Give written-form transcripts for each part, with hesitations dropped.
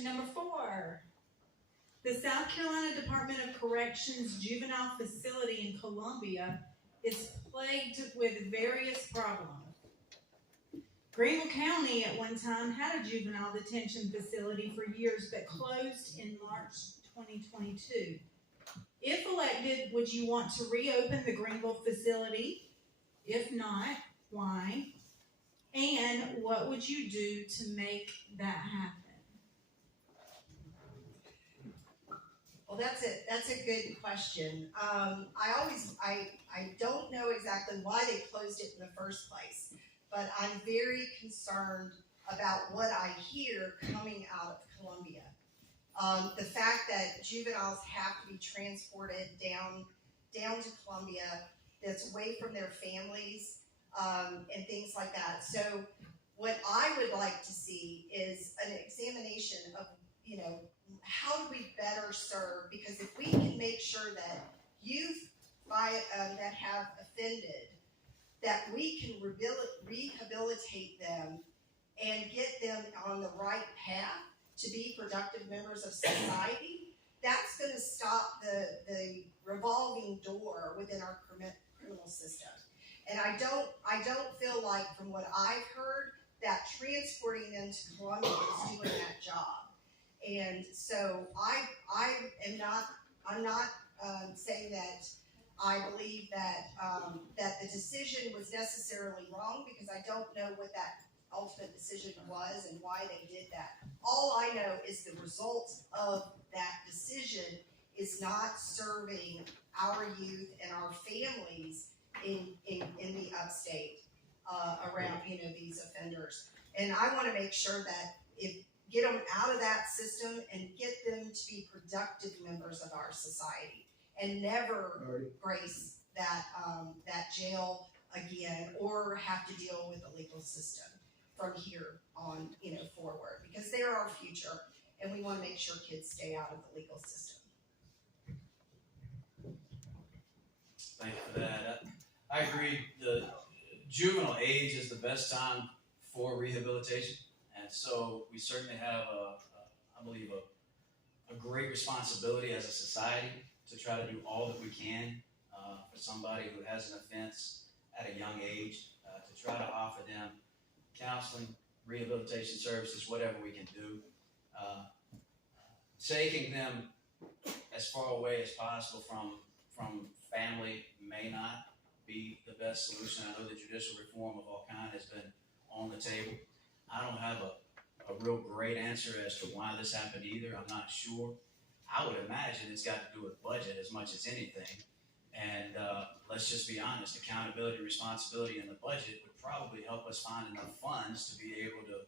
Question number 4. The South Carolina Department of Corrections Juvenile Facility in Columbia is plagued with various problems. Greenville County at one time had a juvenile detention facility for years but closed in March 2022. If elected, would you want to reopen the Greenville facility? If not, why? And what would you do to make that happen? Well, that's a good question. I don't know exactly why they closed it in the first place, but I'm very concerned about what I hear coming out of Columbia. The fact that juveniles have to be transported down to Columbia, that's away from their families, and things like that. So what I would like to see is an examination of, how do we better serve? Because if we can make sure that youth that have offended, that we can rehabilitate them and get them on the right path to be productive members of society, that's going to stop the revolving door within our criminal system. And I don't feel like, from what I've heard, that transporting them to Columbia is doing that job. And so I'm not saying that I believe that the decision was necessarily wrong, because I don't know what that ultimate decision was and why they did that. All I know is the result of that decision is not serving our youth and our families in the upstate around these offenders. And I want to make sure that get them out of that system and get them to be productive members of our society, and never grace that jail again, or have to deal with the legal system from here on forward, because they're our future, and we want to make sure kids stay out of the legal system. Thank you for that. I agree. The juvenile age is the best time for rehabilitation, and so we certainly have I believe a great responsibility as a society to try to do all that we can for somebody who has an offense at a young age, to try to offer them counseling, rehabilitation services, whatever we can do. Taking them as far away as possible from family may not be the best solution. I know that judicial reform of all kinds has been on the table. I don't have a real great answer as to why this happened either. I'm not sure. I would imagine it's got to do with budget as much as anything. And let's just be honest, accountability, responsibility in the budget would probably help us find enough funds to be able to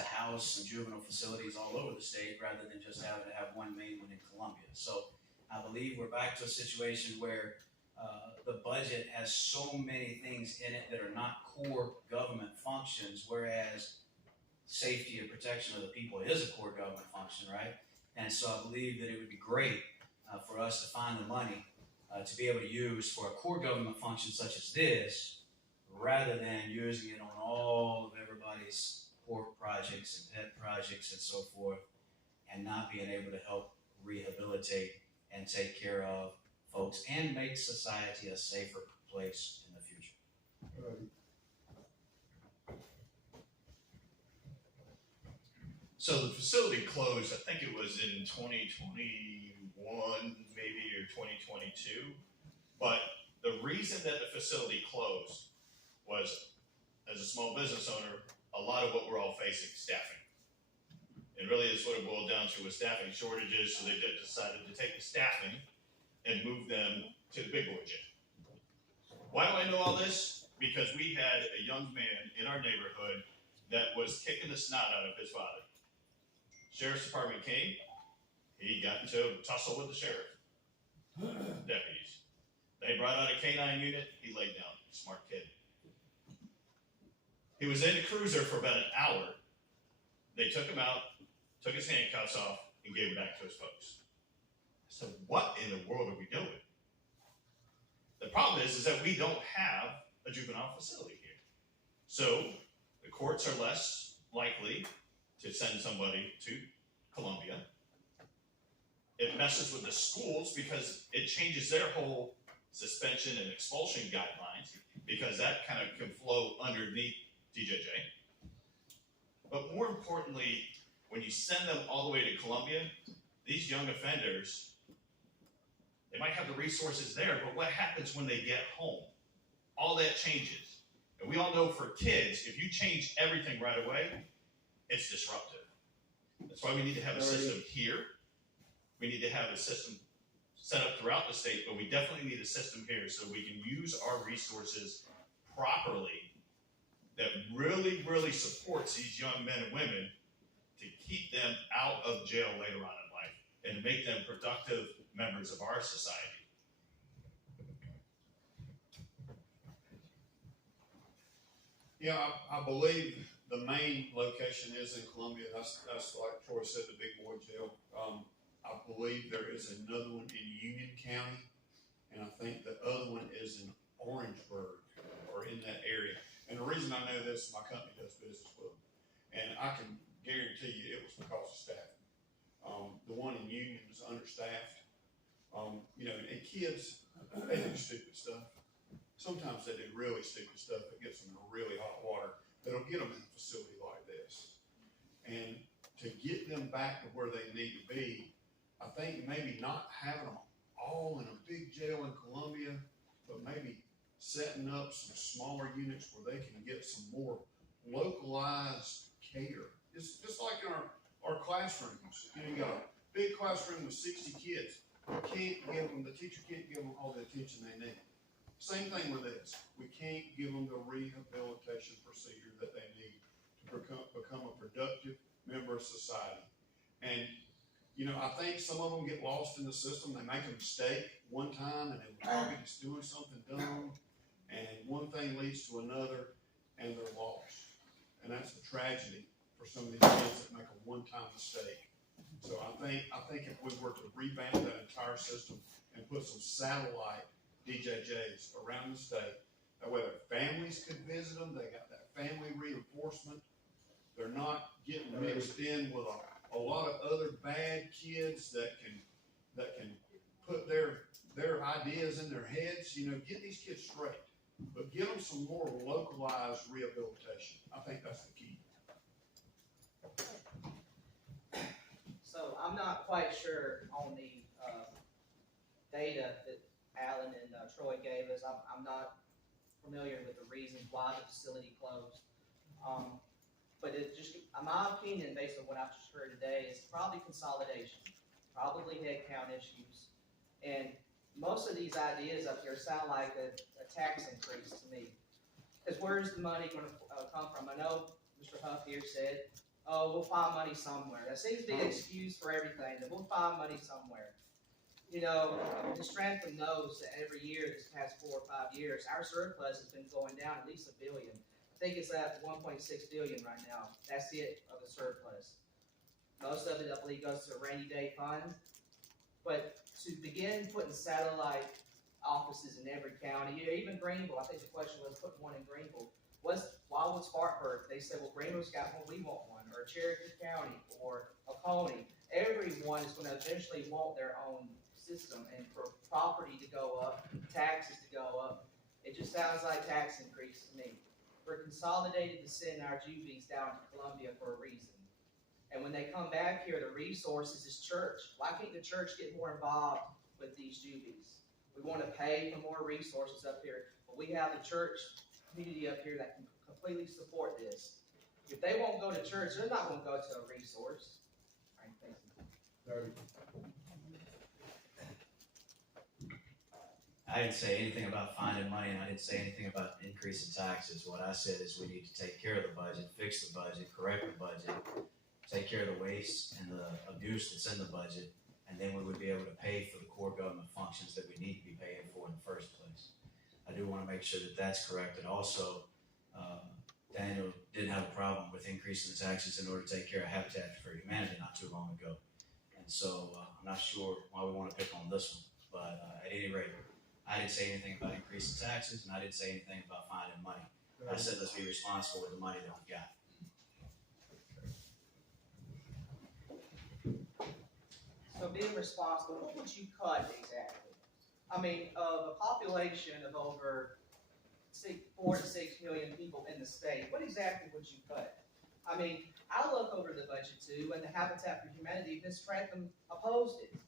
house some juvenile facilities all over the state, rather than just having to have one main one in Columbia. So I believe we're back to a situation where the budget has so many things in it that are not core government functions, whereas safety and protection of the people is a core government function, right? And so I believe that it would be great for us to find the money to be able to use for a core government function such as this, rather than using it on all of everybody's core projects and pet projects and so forth, and not being able to help rehabilitate and take care of folks and make society a safer place in the future. So the facility closed, I think it was in 2021, maybe, or 2022. But the reason that the facility closed was, as a small business owner, a lot of what we're all facing, staffing. And really is what it boiled down to, was staffing shortages, so they decided to take the staffing and move them to the big boy jail. Why do I know all this? Because we had a young man in our neighborhood that was kicking the snot out of his father. Sheriff's department came, he got into a tussle with the sheriff. Deputies. They brought out a canine unit, he laid down. Smart kid. He was in the cruiser for about an hour. They took him out, took his handcuffs off, and gave him back to his folks. I said, what in the world are we doing? The problem is that we don't have a juvenile facility here. So the courts are less likely to send somebody to Columbia. It messes with the schools because it changes their whole suspension and expulsion guidelines, because that kind of can flow underneath DJJ. But more importantly, when you send them all the way to Columbia, these young offenders, they might have the resources there, but what happens when they get home? All that changes. And we all know for kids, if you change everything right away, it's disruptive. That's why we need to have a system here. We need to have a system set up throughout the state, but we definitely need a system here so we can use our resources properly that really, really supports these young men and women to keep them out of jail later on in life and to make them productive members of our society. Yeah, I believe the main location is in Columbia. That's like Troy said, the big boy jail. I believe there is another one in Union County, and I think the other one is in Orangeburg or in that area. And the reason I know this, my company does business with them, and I can guarantee you it was because of staffing. The one in Union is understaffed. You know, and kids, they do stupid stuff. Sometimes they do really stupid stuff that gets them in really hot water that'll get them in a facility like this. And to get them back to where they need to be, I think maybe not having them all in a big jail in Columbia, but maybe setting up some smaller units where they can get some more localized care. It's just like in our classrooms. You know, you got a big classroom with 60 kids. The teacher can't give them all the attention they need. Same thing with this. We can't give them the rehabilitation procedure that they need to become a productive member of society. And, you know, I think some of them get lost in the system. They make a mistake one time and they were probably just doing something dumb, and one thing leads to another and they're lost. And that's a tragedy for some of these kids that make a one-time mistake. So I think if we were to revamp that entire system and put some satellite DJJs around the state, that way their families could visit them, they got that family reinforcement, they're not getting mixed in with a lot of other bad kids that can put their ideas in their heads. You know, get these kids straight, but give them some more localized rehabilitation. I think that's the key. So I'm not quite sure on the data that Alan and Troy gave us. I'm not familiar with the reasons why the facility closed. But it just, in my opinion, based on what I've just heard today, is probably consolidation, probably headcount issues. And most of these ideas up here sound like a tax increase to me. Because where's the money going to come from? I know Mr. Huff here said, oh, we'll find money somewhere. That seems to be an excuse for everything, that we'll find money somewhere. You know, Ms. Franklin knows that every year, this past 4 or 5 years, our surplus has been going down at least $1 billion. I think it's at 1.6 billion right now. That's it of the surplus. Most of it, I believe, goes to a rainy day fund. But to begin putting satellite offices in every county, even Greenville, I think the question was put one in Greenville. Why would Spartanburg? They said, well, Greenville's got one, we want one, or Cherokee County, or Oconee. Everyone is going to eventually want their own system, and for property to go up, taxes to go up, it just sounds like tax increase to me. We're consolidated to send our juvies down to Columbia for a reason. And when they come back here, the resources is church. Why can't the church get more involved with these juvies? We want to pay for more resources up here, but we have the church community up here that can completely support this. If they won't go to church, they're not going to go to a resource. All right, thank you. I didn't say anything about finding money, and I didn't say anything about increasing taxes. What I said is we need to take care of the budget, fix the budget, correct the budget, take care of the waste and the abuse that's in the budget, and then we would be able to pay for the core government functions that we need to be paying for in the first place. I do want to make sure that that's correct, and also Daniel didn't have a problem with increasing the taxes in order to take care of Habitat for Humanity not too long ago. And so I'm not sure why we want to pick on this one, but at any rate, I didn't say anything about increasing taxes, and I didn't say anything about finding money. I said let's be responsible with the money that we got. So being responsible, what would you cut exactly? I mean, of a population of over 4 to 6 million people in the state, what exactly would you cut? I mean, I look over the budget too, and the Habitat for Humanity, Ms. Franklin opposed it.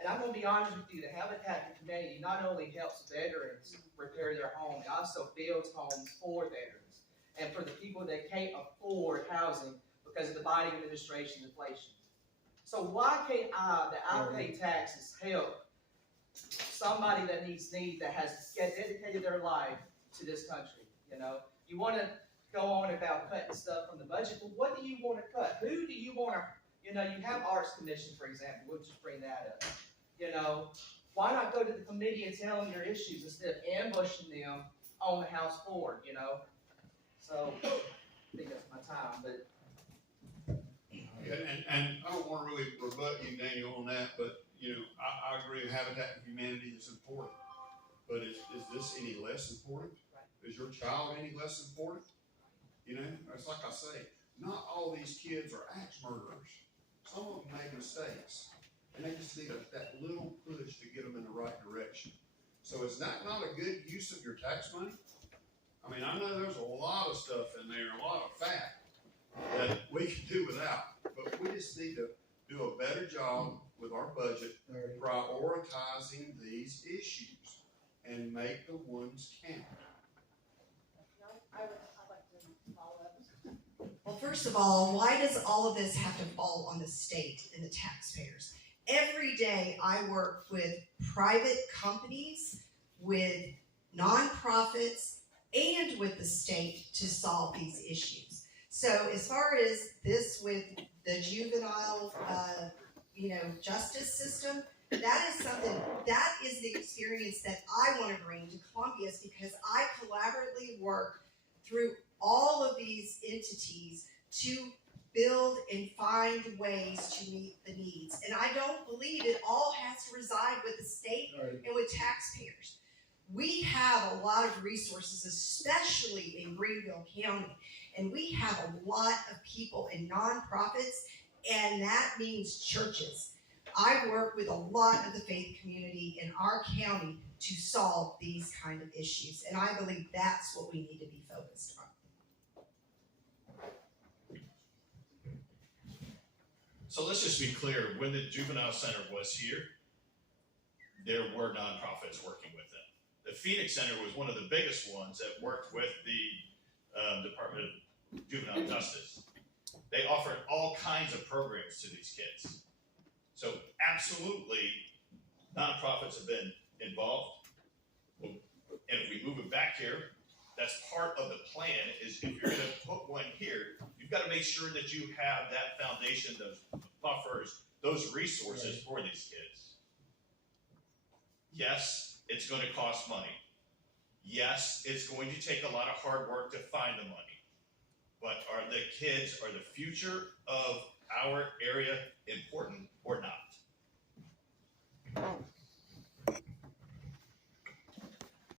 And I'm gonna be honest with you, the Habitat for Humanity not only helps veterans repair their home, it also builds homes for veterans and for the people that can't afford housing because of the Biden administration inflation. So why can't I pay taxes, help somebody that that has dedicated their life to this country, you know? You wanna go on about cutting stuff from the budget, but what do you wanna cut? Who do you wanna, you know, you have Arts Commission, for example, we'll just bring that up. You know, why not go to the committee and tell them your issues instead of ambushing them on the House floor, you know? So, I think that's my time, but. Yeah, and I don't wanna really rebut you, Daniel, on that, but, you know, I agree Habitat for Humanity is important. But is this any less important? Is your child any less important? You know, it's like I say, not all these kids are axe murderers. Some of them make mistakes, and they just need that little push to get them in the right direction. So is that not a good use of your tax money? I mean, I know there's a lot of stuff in there, a lot of fat that we can do without, but we just need to do a better job with our budget, prioritizing these issues and make the ones count. I'd like to follow up. Well, first of all, why does all of this have to fall on the state and the taxpayers? Every day I work with private companies, with nonprofits, and with the state to solve these issues. So as far as this with the juvenile, justice system, that is something, that is the experience that I want to bring to Columbia, because I collaboratively work through all of these entities to build and find ways to meet the needs. And I don't believe it all has to reside with the state and with taxpayers. We have a lot of resources, especially in Greenville County, and we have a lot of people in nonprofits, and that means churches. I work with a lot of the faith community in our county to solve these kind of issues, and I believe that's what we need to be focused on. So let's just be clear, when the juvenile center was here, there were nonprofits working with them. The Phoenix Center was one of the biggest ones that worked with the Department of Juvenile Justice. They offered all kinds of programs to these kids. So absolutely, nonprofits have been involved. And if we move it back here, that's part of the plan, is if you're gonna put one here, you've gotta make sure that you have that foundation, those buffers, those resources for these kids. Yes, it's gonna cost money. Yes, it's going to take a lot of hard work to find the money. But are the kids, are the future of our area important or not?